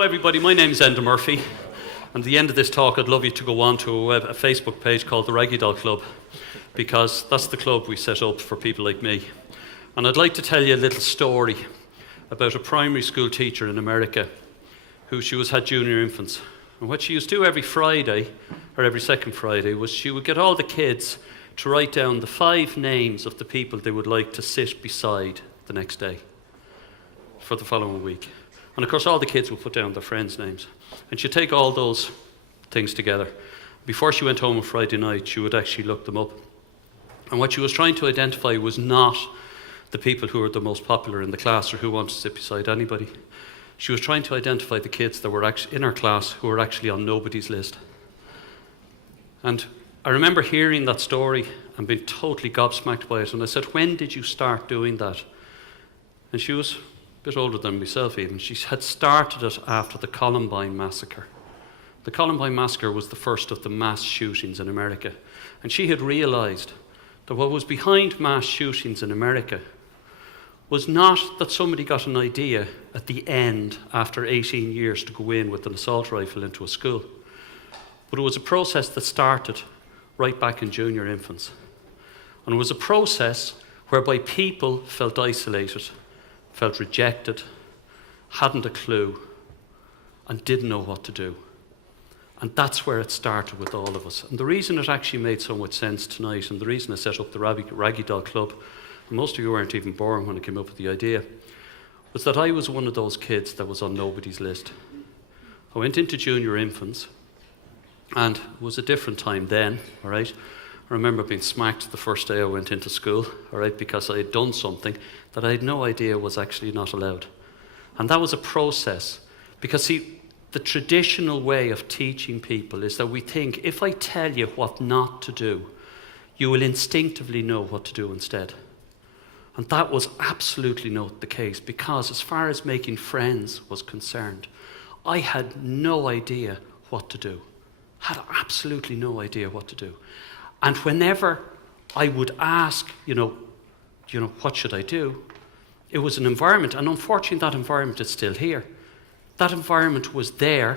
Hello everybody, my name is Enda Murphy, and at the end of this talk I'd love you to go on to a Facebook page called the Raggy Doll Club, because that's the club we set up for people like me. And I'd like to tell you a little story about a primary school teacher in America who had junior infants. And what she used to do every Friday, or every second Friday, was she would get all the kids to write down the 5 names of the people they would like to sit beside the next day for the following week. And of course all the kids would put down their friends' names. And she'd take all those things together. Before she went home on Friday night, she would actually look them up. And what she was trying to identify was not the people who were the most popular in the class or who wanted to sit beside anybody. She was trying to identify the kids that were actually in her class who were actually on nobody's list. And I remember hearing that story and being totally gobsmacked by it. And I said, when did you start doing that? And she was a bit older than myself even. She had started it after the Columbine massacre. The Columbine massacre was the first of the mass shootings in America. And she had realized that what was behind mass shootings in America was not that somebody got an idea at the end after 18 years to go in with an assault rifle into a school, but it was a process that started right back in junior infants. And it was a process whereby people felt isolated, felt rejected, hadn't a clue, and didn't know what to do. And that's where it started with all of us. And the reason it actually made so much sense tonight, and the reason I set up the Raggy Doll Club, and most of you weren't even born when I came up with the idea, was that I was one of those kids that was on nobody's list. I went into junior infants, and it was a different time then, all right? I remember being smacked the first day I went into school, all right, because I had done something that I had no idea was actually not allowed. And that was a process, because see, the traditional way of teaching people is that we think, if I tell you what not to do, you will instinctively know what to do instead. And that was absolutely not the case, because as far as making friends was concerned, I had no idea what to do. Had absolutely no idea what to do. And whenever I would ask, what should I do? It was an environment, and unfortunately that environment is still here. That environment was there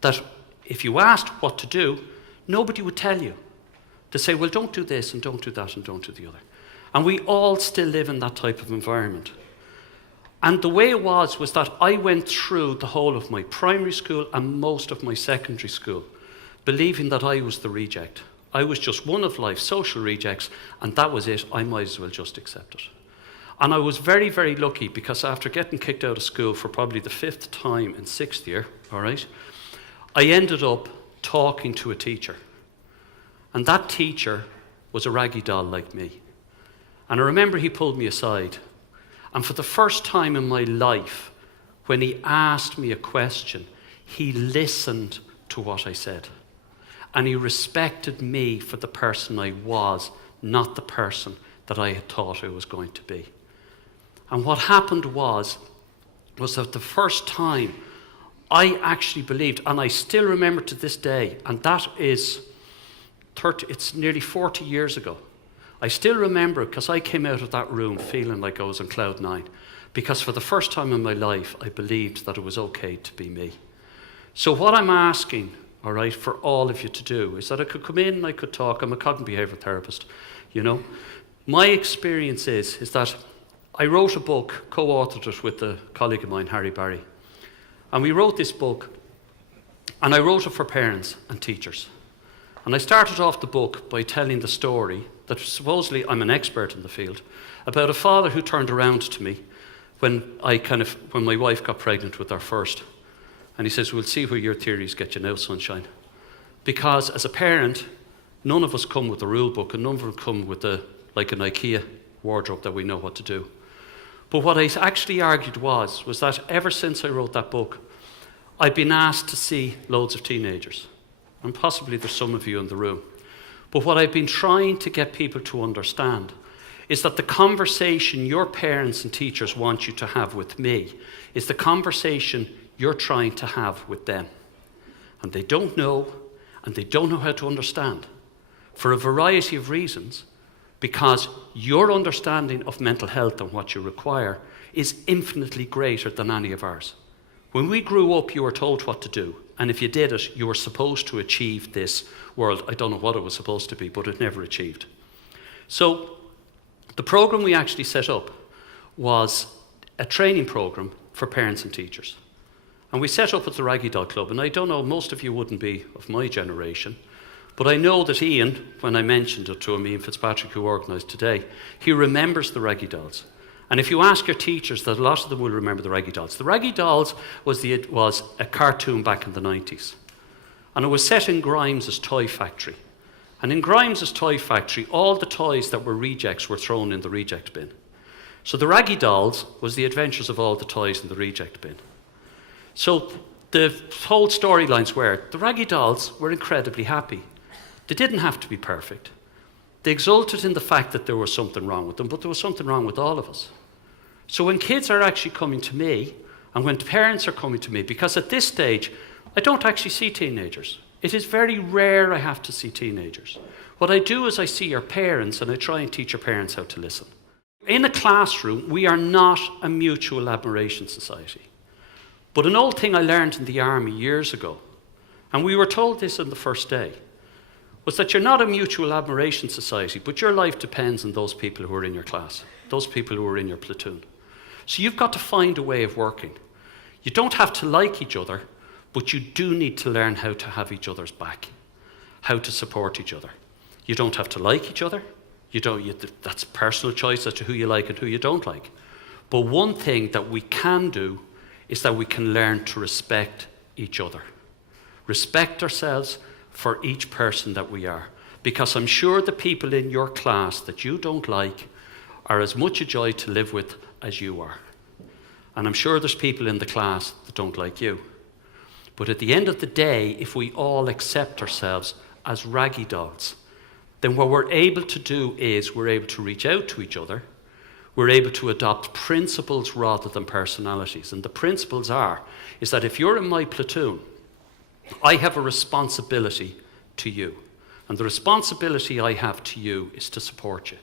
that if you asked what to do, nobody would tell you. To say, well, don't do this and don't do that and don't do the other. And we all still live in that type of environment. And the way it was that I went through the whole of my primary school and most of my secondary school believing that I was the reject. I was just one of life's social rejects, and that was it. I might as well just accept it. And I was very, very lucky, because after getting kicked out of school for probably the 5th time in 6th year, all right, I ended up talking to a teacher. And that teacher was a raggy doll like me. And I remember he pulled me aside. And for the first time in my life, when he asked me a question, he listened to what I said. And he respected me for the person I was, not the person that I had thought I was going to be. And what happened was that the first time I actually believed, and I still remember to this day, and that is it's nearly 40 years ago. I still remember it because I came out of that room feeling like I was on cloud 9, because for the first time in my life, I believed that it was okay to be me. So what I'm asking, all right, for all of you to do is that I could come in and I could talk. I'm a cognitive behavioural therapist, My experience is that I wrote a book, co-authored it with a colleague of mine, Harry Barry. And we wrote this book, and I wrote it for parents and teachers. And I started off the book by telling the story that supposedly I'm an expert in the field, about a father who turned around to me when my wife got pregnant with our first. And he says, we'll see where your theories get you now, sunshine. Because as a parent, none of us come with a rule book, and none of us come with like an IKEA wardrobe that we know what to do. But what I actually argued was that ever since I wrote that book, I've been asked to see loads of teenagers. And possibly there's some of you in the room. But what I've been trying to get people to understand is that the conversation your parents and teachers want you to have with me is the conversation you're trying to have with them. And they don't know, and they don't know how to understand, for a variety of reasons, because your understanding of mental health and what you require is infinitely greater than any of ours. When we grew up, you were told what to do. And if you did it, you were supposed to achieve this world. I don't know what it was supposed to be, but it never achieved. So the program we actually set up was a training program for parents and teachers. And we set up at the Raggy Doll Club. And I don't know, most of you wouldn't be of my generation, but I know that Ian, when I mentioned it to him, Ian Fitzpatrick, who organised today, he remembers the Raggy Dolls. And if you ask your teachers, that a lot of them will remember the Raggy Dolls. The Raggy Dolls was a cartoon back in the 90s. And it was set in Grimes's toy factory. And in Grimes's toy factory, all the toys that were rejects were thrown in the reject bin. So the Raggy Dolls was the adventures of all the toys in the reject bin. So the whole storylines were, the Raggy Dolls were incredibly happy. They didn't have to be perfect. They exulted in the fact that there was something wrong with them, but there was something wrong with all of us. So when kids are actually coming to me, and when parents are coming to me, because at this stage, I don't actually see teenagers. It is very rare I have to see teenagers. What I do is I see your parents, and I try and teach your parents how to listen. In a classroom, we are not a mutual admiration society. But an old thing I learned in the army years ago, and we were told this on the first day, was that you're not a mutual admiration society, but your life depends on those people who are in your class, those people who are in your platoon. So you've got to find a way of working. You don't have to like each other, but you do need to learn how to have each other's back, how to support each other. You don't have to like each other. That's personal choice as to who you like and who you don't like. But one thing that we can do is that we can learn to respect each other. Respect ourselves for each person that we are. Because I'm sure the people in your class that you don't like are as much a joy to live with as you are. And I'm sure there's people in the class that don't like you. But at the end of the day, if we all accept ourselves as Raggy Dolls, then what we're able to do is we're able to reach out to each other. We're able to adopt principles rather than personalities. And the principles is that if you're in my platoon, I have a responsibility to you. And the responsibility I have to you is to support you.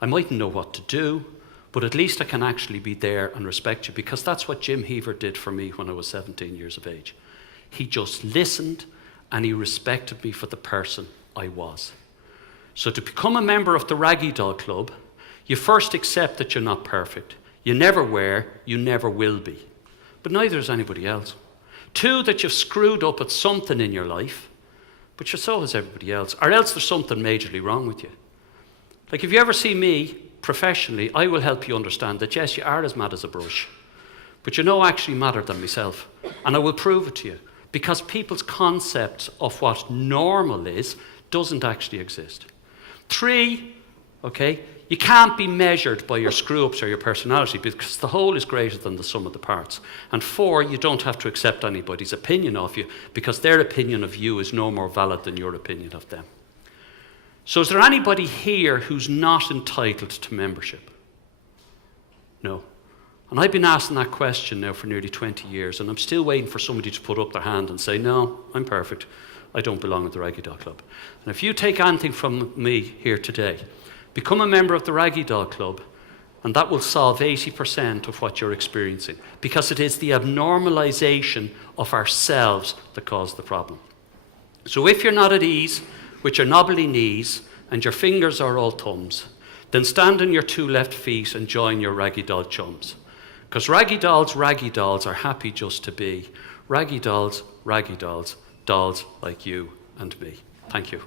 I mightn't know what to do, but at least I can actually be there and respect you, because that's what Jim Heaver did for me when I was 17 years of age. He just listened and he respected me for the person I was. So to become a member of the Raggy Doll Club, you first accept that you're not perfect. You never were, you never will be. But neither is anybody else. 2, that you've screwed up at something in your life, but so has everybody else. Or else there's something majorly wrong with you. Like if you ever see me professionally, I will help you understand that yes, you are as mad as a brush, but you're no actually madder than myself. And I will prove it to you. Because people's concept of what normal is doesn't actually exist. 3, okay, you can't be measured by your screw-ups or your personality, because the whole is greater than the sum of the parts. And 4, you don't have to accept anybody's opinion of you, because their opinion of you is no more valid than your opinion of them. So is there anybody here who's not entitled to membership? No. And I've been asking that question now for nearly 20 years, and I'm still waiting for somebody to put up their hand and say, no, I'm perfect. I don't belong at the Raggy Doll Club. And if you take anything from me here today, become a member of the Raggy Doll Club, and that will solve 80% of what you're experiencing, because it is the abnormalization of ourselves that cause the problem. So if you're not at ease with your knobbly knees and your fingers are all thumbs, then stand on your 2 left feet and join your Raggy Doll chums. Because Raggy Dolls are happy just to be Raggy Dolls, dolls like you and me. Thank you.